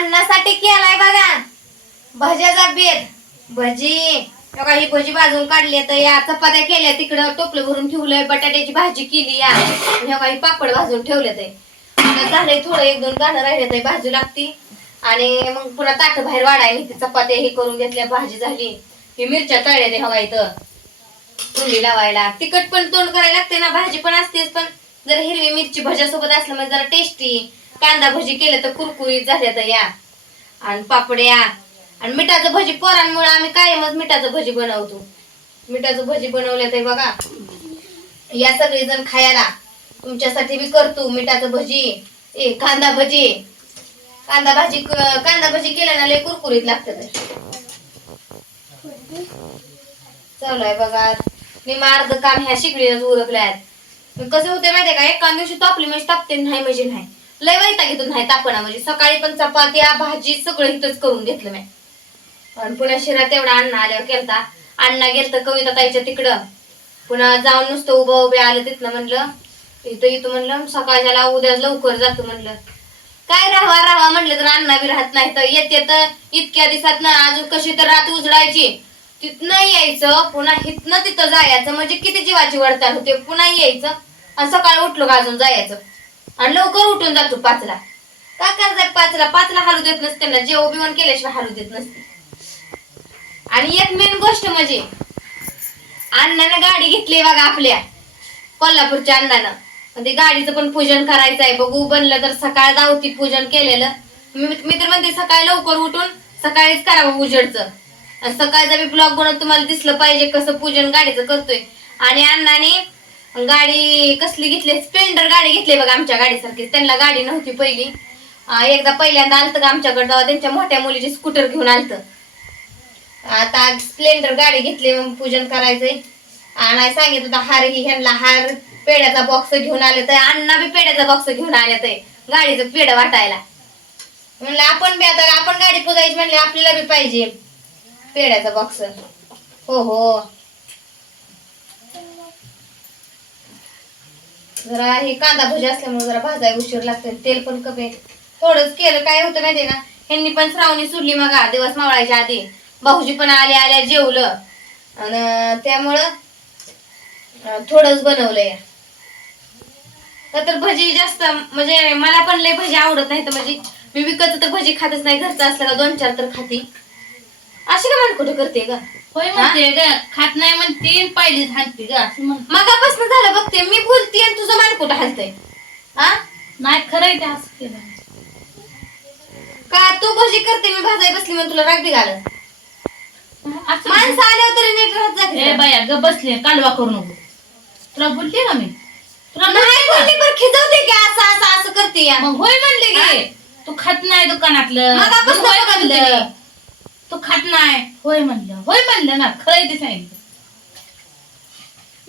अन्नासाठी केलाय बघा. भज्याचा बेत. भजी. बघा ही भजी भाजून काढली तर या चपात्या केल्या तिकडं टोपलं भरून ठेवलंय बटाट्याची भाजी केली या बघा ही पापड भाजून ठेवले ते झालंय थोडं एक दोन गाणं राहिले ते भाजू लागती आणि मग पुन्हा ताट बाहेर वाढायला ती चपात्या हे करून घेतल्या भाजी झाली. ही मिरच्या तळल्या ते हवा इथं. तुंडी लावायला. तिखट पण तोंड करायला लागते ना भाजी पण असतेच पण जर हिरवी मिरची भज्यासोबत असलं म्हणजे जरा टेस्टी कांदा भजी केलं तर कुरकुरीत झाल्या तर या. आणि पापड्या. आणि मिठाचं भजी पोरांमुळे आम्ही कायमच मिठाचं भजी बनवतो. मिठाचं भजी बनवल्या तर बघा या सगळे जण खायला. तुमच्यासाठी मी करतो मिठाचं भजी. ए कांदा भजी. कांदा भाजी कांदा भजी केल्या ना लय कुरकुरीत लागतं चालू आहे बघा. मी मार्ग काम ह्या शिकडीनच उरकल्यात आहेत कसं होते माहितीये का? एका दिवशी तापली म्हणजे तापते नाही म्हणजे नाही. लय वैता घेतो नाही तापणा म्हणजे सकाळी पण चपात्या भाजी सगळं इथंच करून घेतलं मी. पण पुन्हा शहरात एवढा अण्णा आल्यावर केलता. अण्णा गेलत कविता ताईच्या तिकडं. पुन्हा जाऊन नुसतं उभं उभे आलं तिथनं म्हणलं इथं इथं म्हणलं सकाळच्याला उद्या लवकर जातो म्हणलं. काय राहावा राहावा म्हणलं तर अण्णा बी राहत नाही तर येते तर इतक्या दिवसात ना अजून कशी तर रात उजडायची. तिथनं यायचं पुन्हा हिथनं तिथं जायचं. म्हणजे किती जीवाची वडताल होते. पुन्हा यायचं आणि सकाळी उठलो का अजून जायचं. आणि लवकर उठून जातो पाचला. का करायचं पाचला? पाचला हालू देत नसते ना. जेव बिवण केल्याशिवाय हालू देत नसते. आणि एक मेन गोष्ट म्हणजे अण्णानं गाडी घेतली बघा आपल्या कोल्हापूरच्या अण्णानं. म्हणजे ते गाडीचं पण पूजन करायचं आहे. बघू बनलं तर सकाळ जाऊती पूजन केलेलं. मी तर म्हणते सकाळी लवकर उठून सकाळीच करावं उजेडचं. आणि सकाळचा मी ब्लॉग बनवत तुम्हाला दिसलं पाहिजे कसं पूजन गाडीचं करतोय. आणि अण्णाने गाडी कसली घेतली? स्प्लेंडर गाडी घेतली बघा आमच्या गाडीसारखी. त्यांना गाडी नव्हती पहिली. एकदा पहिल्यांदा आलतं का आमच्याकडे तेव्हा त्यांच्या मोठ्या मुलीची स्कूटर घेऊन आलतं. आता स्प्लेंडर गाडी घेतली मग पूजन करायचंय. आणि सांगितलं होतं हार ही ह्यांना हार. पेड्याचा बॉक्स घेऊन आले तर अण्णा बी पेड्याचा बॉक्स घेऊन आले तर गाडीचं पेड वाटायला. म्हणलं आपण बी आता आपण गाडी पुजायची म्हणले आपल्याला बी पाहिजे. पेड्याचा बॉक्स हो हो. जरा हे कांदा भजी असल्यामुळे जरा भाजाय उशीर लागते तेल पण कमी थोडंच केलं काय होतं माहितीये ना ह्यांनी पण श्रावणी सुरली मग दिवस मावळायच्या आधी. भाऊजी पण आले आल्या जेवलं. आणि त्यामुळं थोडंच बनवलंय. तर तर भजी जास्त म्हणजे मला पण लय भजी आवडत नाही तर म्हणजे मी विकत तर भजी खातच नाही घरचं असलं का दोन चार तर खाती. अशी का मान कुठे करते का होय म्हणते ग खात नाही म्हणते पहिली हाणते ग असं म्हण मगापासून झालं बघते मी बोलते आणि तुझं मान कुठं हलतंय हा? नाही खरंय ते असं केलं. का तू भजी करते मी भाजाय बसली म्हणून तुला राग असं माणसं आल्यावर तरी नीट राहत जा ए बाया ग बसले कालवा करू नको. तुला बोलते का मी? तुला नाही बोलते बोलली पण खिजवते की असं असं असं करते या. का? मग होय म्हणले गे तू खात नाही दुकानातलं. मगापासून मग होय म्हणलं तू खात नाही. होय म्हणलं होय म्हणलं ना खरंय ते सांगितलं.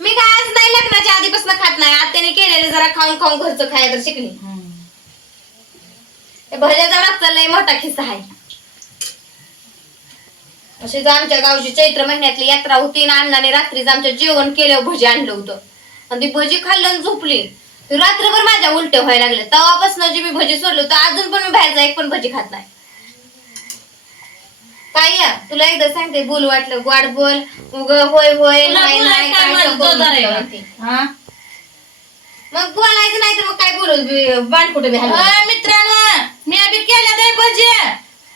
मी काय आज नाही लग्नाच्या आधीपासून खात नाही आत्याने केलेले जरा खाऊन खाऊन घरचं खायला तर शिकली. ते भज्याचा मागचा लय मोठा किस्सा आहे. अशीच आमच्या गावची चैत्र महिन्यातली यात्रा होती ना अण्णाने रात्रीच आमच्या जेवण केल्यावर भजी आणलं होतं. आणि ती भजी खाल्लं आणि झोपली. रात्रभर माझ्या उलटे व्हायला लागले तेव्हापासून जी मी भजी सोडलो तर अजून पण मी बाहेरचा एक पण भजी खात नाही. काय तुला एकदा सांगते बोल वाटलं गोड बोल. उग होय होय तुला नाही बोलायला नाही काय काय म्हणतो संपूर्ण जरा म्हणते. एक? हा? मग बोलायचं नाही तर मग काय बोलू? बाण कुठे मित्रांनो मी आधी केलं ते भजी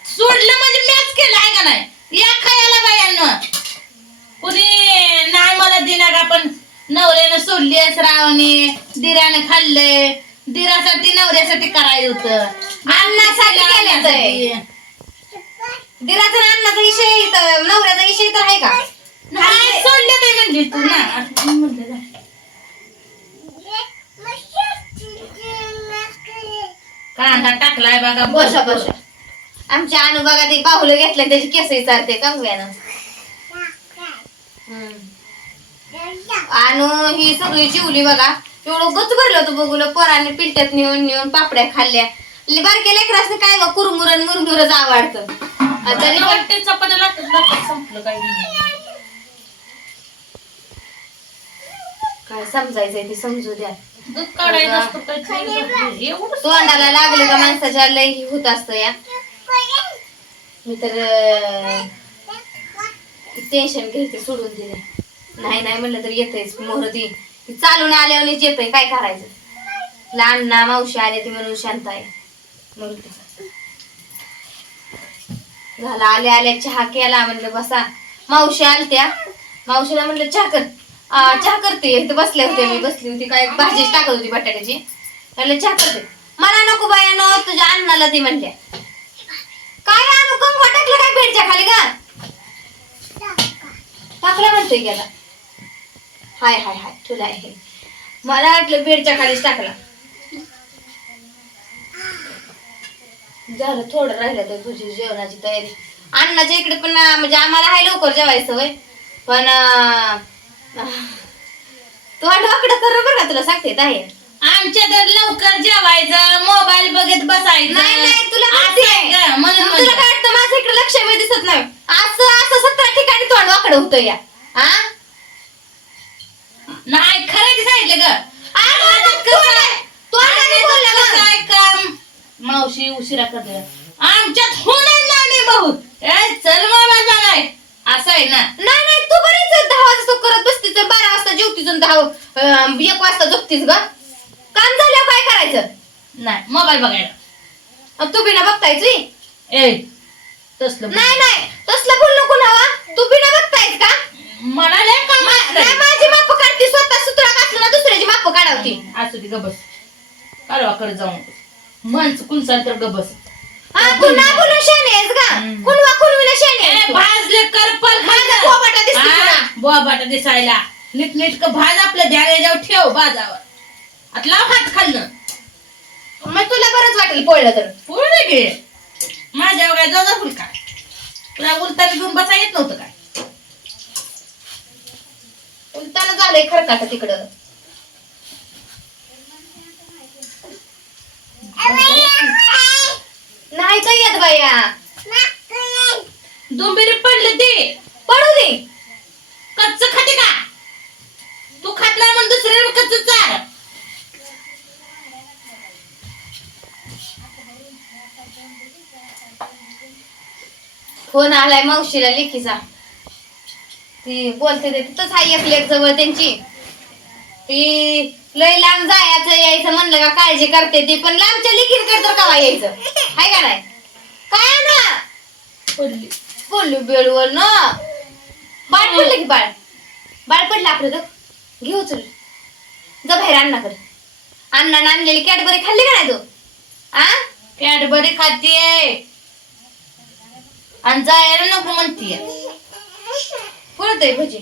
सोडलं म्हणजे मॅच केलं आहे का नाही? या खायला बायांनो. कुणी नाही मला दिना का पण नवऱ्यानं सोडली श्रावणी दिराने खाल्ले दिरासाठी नवऱ्यासाठी करायचं होतं. अन्नासाठी केल्याचं आहे. दिराचा अन्नाचा विषय इथं नवऱ्याचा विषय तर आहे का? नाही सोडले ते म्हणली तू. ना म्हणलं. कांदा टाकलाय बघा बसा बसा. आमच्या अनु बघा ते बाहुलं घेतलं त्याची केसही चालते कंगव्यानं अनु ही सगळी चिवली बघा. एवढं गच भरलं होतं बघून पोरांनी पिलट्यात नेऊन नेऊन पापड्या खाल्ल्या. ले बारक्या लेकरासने काय ग कुरमुरन मुरमुरच आवडतं. तरी मला पण वाटते चपात्या लागतात लागतात संपलं काही नाही. काय समजायचंय ते समजू द्या. दूध काढायचं असतं काय ते एवढं तोंडाला लागलं का माणसाच्या? लय हे होत असतं या. मी तर टेन्शन घ्यायचं सोडून दिले नाही नाही म्हणलं तर येतेच मोहर ती ती चालून आल्यावरच येतंय काय करायचं? लहान ना मावशी आले ती म्हणून शांत आहे. म्हणून. झाला आल्या आल्या चहा केला म्हणलं बसा. मावशी आलत्या. मावशीला म्हणलं चहा कर. चहा करते. इथे बसले होते मी बसली होती. काय भाजीच टाकत होती बटाट्याची. म्हणलं चहा करते. मला नको बाया नो तुझ्या अन्नाला ती म्हणल्या. काय आणू? कंगवा टाकलं काय बेडच्या खाली का टाकला म्हणतोय गेला हाय हाय हाय तुला आहे. मला वाटलं बेडच्या खालीच टाकला. झालं थोडं राहिलं तर तुझी जेवणाची तयारी. अण्णाच्या इकडे पण म्हणजे आम्हाला हाय लवकर जेवायचं वय पण तू वाकडं कर बरं का तुला सांगते आहे आमच्या तर लवकर जेवायचं मोबाईल बघत बसायचं. नाही नाही तुला माहिती आहे. आहे. म्हणून तुला. काय वाटतं माझं इकडे लक्ष मी दिसत नाही. असं असं सतरा ठिकाणी तोंड वाकडं होतं या. हा? नाही खरं सांगितलं ग आ, माझं तोंड आहे. तोंडाने बोलला ना. काय काम मावशी उशिरा करते. आमच्यात होणार नाही बहुत ए, चल मोबाईल बघाय असं आहे ना? नाही नाही तू बरीच दहा वाजता करत बसतीस तर बारा वाजता जेवतीस आणि दहा अं, एक वाजता झोपतीस ग. काम झाल्यावर काय करायचं? नाही मोबाईल बघायला. अन तू बिना बघतायची ए तसलं नाही नाही तसलं बोल नको नावा तू बिना बघतायस का? मला लय काम मा- असतंय. नाही माझी माप काढती स्वतः सुत्रा घातलं ना दुसऱ्याची माप काढावती. असू दे गबस कालवा करत जाऊ. नकोस मन चुकून चाल तर गबस हा तू ना बोलून शेणी आहेस का हम्म. कुणवा कुणवीला शेणी आहेस तू. भाजले करपल माझा बोबाटा दिसतो तुला. बोबाटा दिसायला. नीट नीट भाज आपल्या ध्यान ठेव बाजावर आता लाव हात खाल्लं मग तुला बरंच वाटेल पोळलं तर. पुढे घे माझ्या काय जाऊ फुल काय तुला उलताना घेऊन बसा येत नव्हतं काय? उलताना झालंय खरं का तिकडं? नाही तर येत बाया. दुंबिरी पडले ते. पडू दे. कच्च खाते का? तू खात नाही म्हणून दुसऱ्या कच्च चार. फोन आलाय मावशीला लेखीचा ती बोलते ते तिथंच आहे एक लेख जवळ त्यांची. ती लय लांब जायचं यायचं म्हणलं का काळजी करते ती पण लांबच्या लेखीकडे तर कवा यायचं? हाय का नाही? काय ना? पडली. बोललो बेडवर ना. बाळ पडलं की बाळ? बाळ पडलं आपलं तर? घेऊ चल जा बाहेर अण्णाकडे. अण्णानं आणलेली कॅडबरी खाल्ली का नाही तू? आ? कॅडबरी खातीये. आणि जायला नको म्हणतीये. कोणतंय भजी.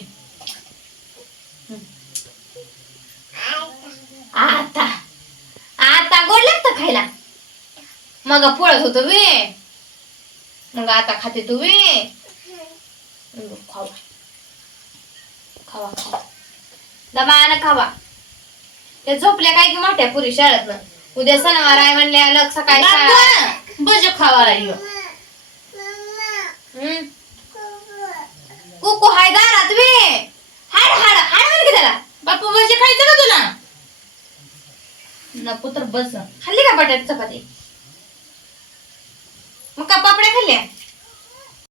आता आता गोड लागतं खायला. मग पोळत होतो वे मग आता खाते तू वे खावा. खावा खावा. दमानं खावा. त्या झोपल्या काय की मोठ्या पुरी शाळेत उद्या सणवार आहे म्हणल्या लग सकाळी. बज खावा. कुकू हाय दारात वे हाड हाड हाड म्हण की त्याला बापू भजी खायचं का तुला नको तर बस. खाल्ली का बटाट चपाती?